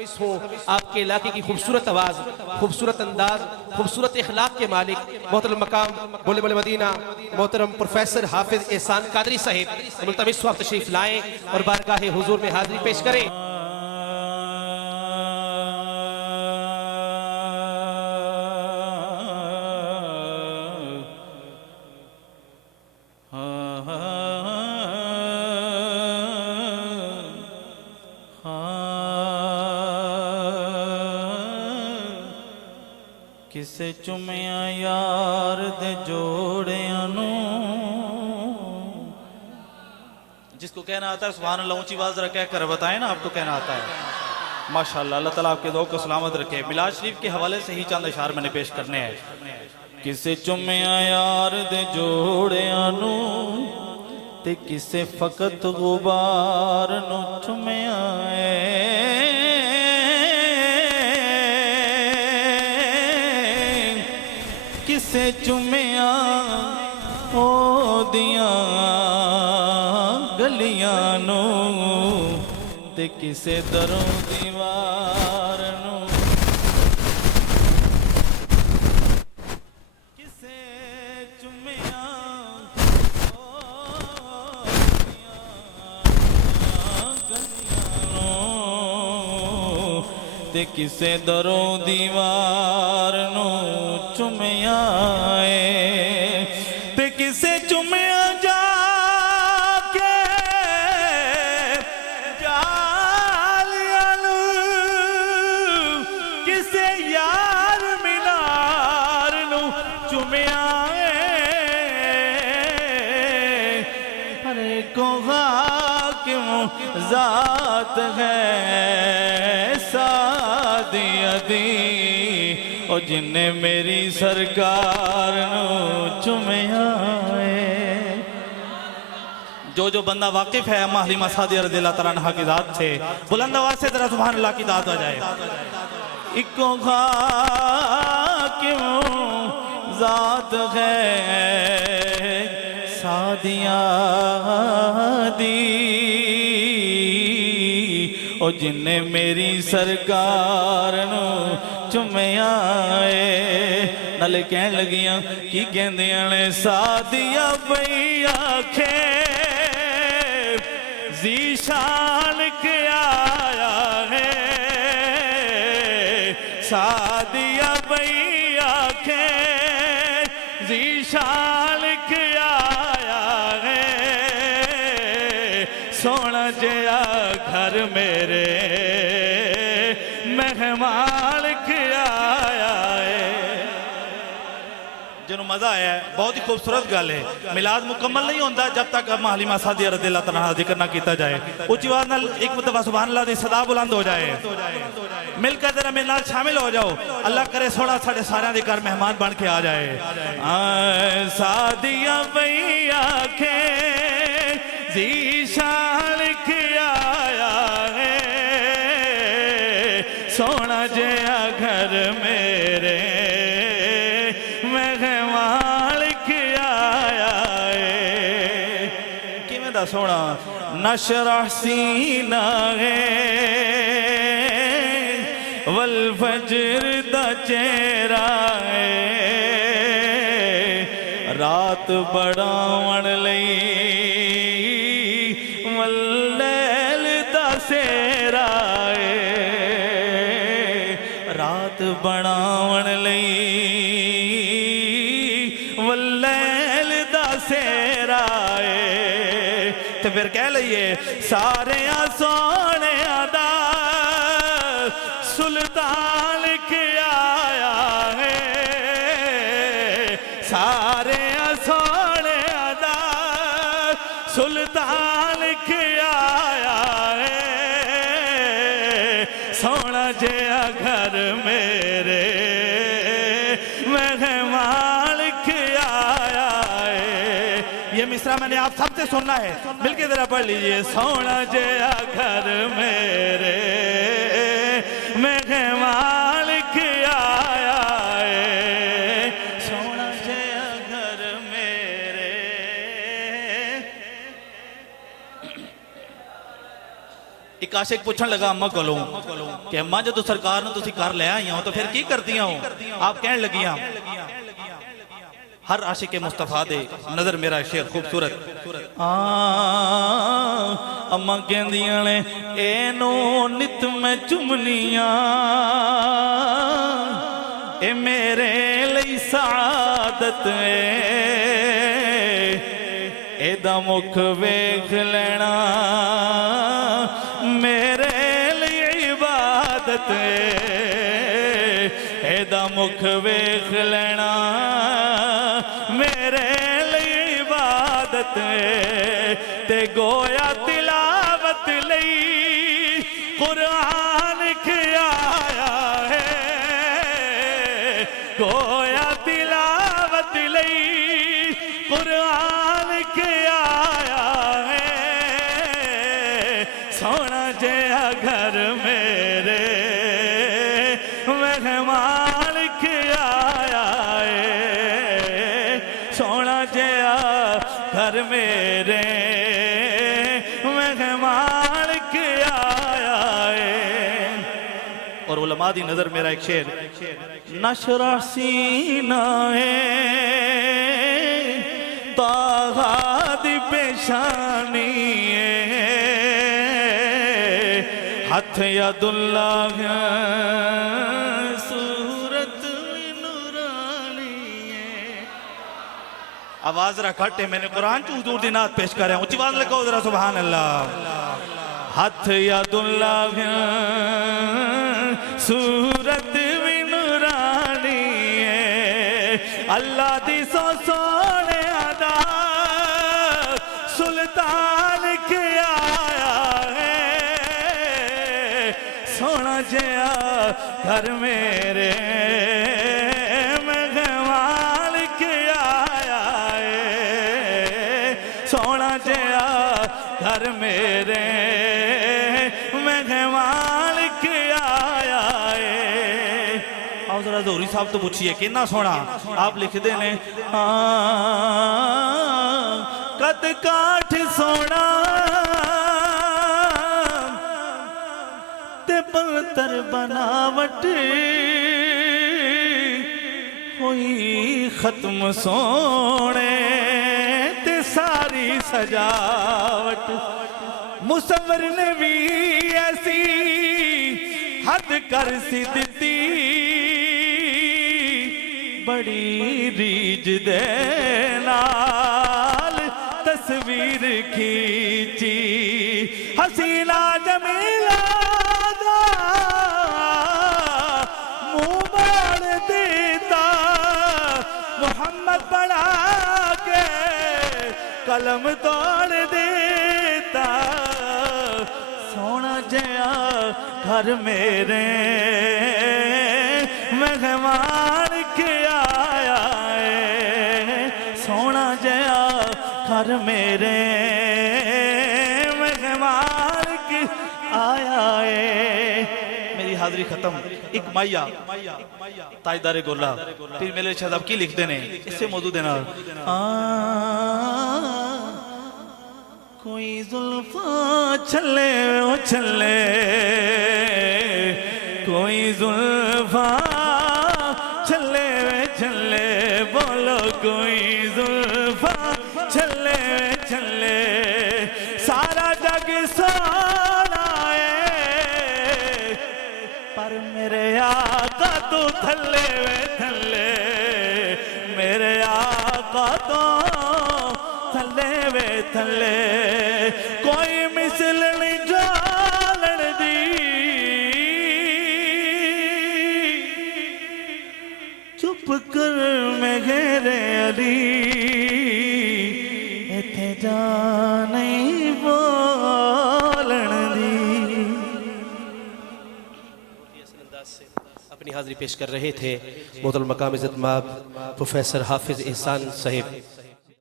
मुल्तमिस हूँ आपके इलाके की खूबसूरत आवाज़, खूबसूरत अंदाज, खूबसूरत इखलाक के मालिक मोहतरम मकाम बोले बोले मदीना मोहतरम प्रोफेसर हाफिज एहसान कादरी साहिब मुल्तमिस हूँ आप तशरीफ लाएँ और बारगाह हुजूर में हाजिरी पेश करें। किसे चुमिया यार दे जोड़ियां नू, जिसको कहना आता है सुभान अल्लाह ऊंची आवाज रख कर बताएं ना, आपको कहना आता है माशाअल्लाह। अल्लाह ताला आपके दो को सलामत रखे। मिलाद शरीफ के हवाले से ही चंद अशार मैंने पेश करने हैं। किसे चुमिया यार दे जोड़ियां नू ते किसे फकत गुबार नू चुमिया किसे चुमिया ओ दिया गलियां नू ते किसे दरों दीवार नू, किसे चुमिया ओ दिया गलियां नू ते किसे दरों दीवार नू चुमिया ते किसे चुमिया जाके जालियां किसे यार मीनार नू चुमिया हरे को हाकिम जात है सादिया दी और जिन्हें मेरी सरकार नू चुमिया। जो बंदा वाकिफ है अम्मा हलीमा सादिया रज़ियल्लाहु तआला अन्हा की जात से, बुलंद आवाज से जरा सुभान अल्लाह की दाद हो जाए। इको हाकिम जात है सादिया दी और जिन्हें मेरी सरकार नू चुमिया नाले कहन लगियां की कहंदियां ने सादिया बई आखे ज़ीशान के आया है, सादिया बई आखे ज़ीशान के आया है, सोना जया घर मेरे मेहमान के आया है। जिन्हों मजा आया है, बहुत ही खूबसूरत गल है। मिलाद मुकम्मल नहीं होता जब तक अम्मा हलीमा सादिया रज़ियल्लाहु तआला अन्हा जिक्र ना किया जाए। उच्ची आवाज नाल एक मरतबा सुभान अल्लाह दी सदा बुलंद हो जाए। मिलकर जरा मेरे नाल शामिल हो जाओ। अल्लाह करे सोना साढ़े सारे दे घर मेहमान बन के आ जाए। सादिया बई आखे ज़ीशान के आया है, सोना जया घर मेरे मेहमान के आया है। किवें दा सोना नशरह सीना है वल फजर दा चेहरा है, रात बढ़ावन लई वल्लैल दा सेरा है, रात बढ़ावन लई वल्लैल दा सेरा है। ते फिर कह लईए सारे सोने दा सुल्तान के आया है, सारे सोने दा सुल्तान के आया है, सोना जया घर मेरे मेहमान के आया है। ये मिसरा मैंने आप सबसे सुनना है, मिलके जरा पढ़ लीजिए। सोना जया घर मेरे मेहमान के आया है, सोना जया घर मेरे। एक आशिक पूछन लगा अम्मा कोलों कि अम्मा जो सरकार ने तुसी कर लिया आई हो तो फिर की करदियां हो? आप कहन लगियां हर आशिक मुस्तफा दे नजर मेरा शेर खूबसूरत अम्मा कहंदियां ने एनो नित मैं चुमनियां ए मेरे ਲਈ सादत एदा मुख वेख लेना मेरे लिए इबादत एदा मुख वेख लेना मेरे लिए इबादत ते गोया तिलावत लई कुरान खियाया है गोया तिलावत लई कुरान खियाया है सोना जया घर मेरे मेहमान खियाया है सोना जया घर मेरे मेहमान खियाया है। और उलमा दी नजर मेरा एक शेर नशरा सीना है ताहा दी पेशानी हथ यदुल्ला सूरत नूरानी आवाज जरा घट है मैंने कुरान च हुजूर दी नात पेश कर रहा हूं उच्ची आवाज लगाओ जरा सुभान अल्लाह हथ यदुल्ला सूरत नूरानी अल्लाह दी सो सोने अदा सुल्तान के आया है सोना जया घर मेरे मेहमान के आया है सोना जया घर मेरे मेहमान के आया है। आओ जरा जोहरी साहब तो पूछिए कितना सोना आप लिखते ने कद काठ सोना ते पलतर बनावट हुई खत्म सोने ते सारी सजावट मुसव्वर ने भी ऐसी हद कर सी दिती बड़ी रीज दे नाल तस्वीर खींची हसीना जमीला दा मुंह मोड़ देता मोहम्मद बना के कलम तोड़ देता सोना जया घर मेरे मेहमान के आया है सोना जया घर मेरे मेहमान के आया है। मेरी हाजिरी खत्म एक माइया ताजदारे गोला फिर मेरे शहजाद की लिखते ने इससे मौजूद है ना कोई जुल्फा चले ओ चले कोई जुल्फा चले चले बोलो कोई जुल्फा चले चले सारा जग सोना है पर मेरे आका तो थले थले मेरे आका तो थले वे थले कोई मिसल नहीं जालन दी चुप कर मैं घेरे अली इथे जा नहीं बोलन दी। अपनी हाजिरी पेश कर रहे थे मोहतरम मकाम इज़्ज़त माब प्रोफेसर हाफिज एहसान साहिब।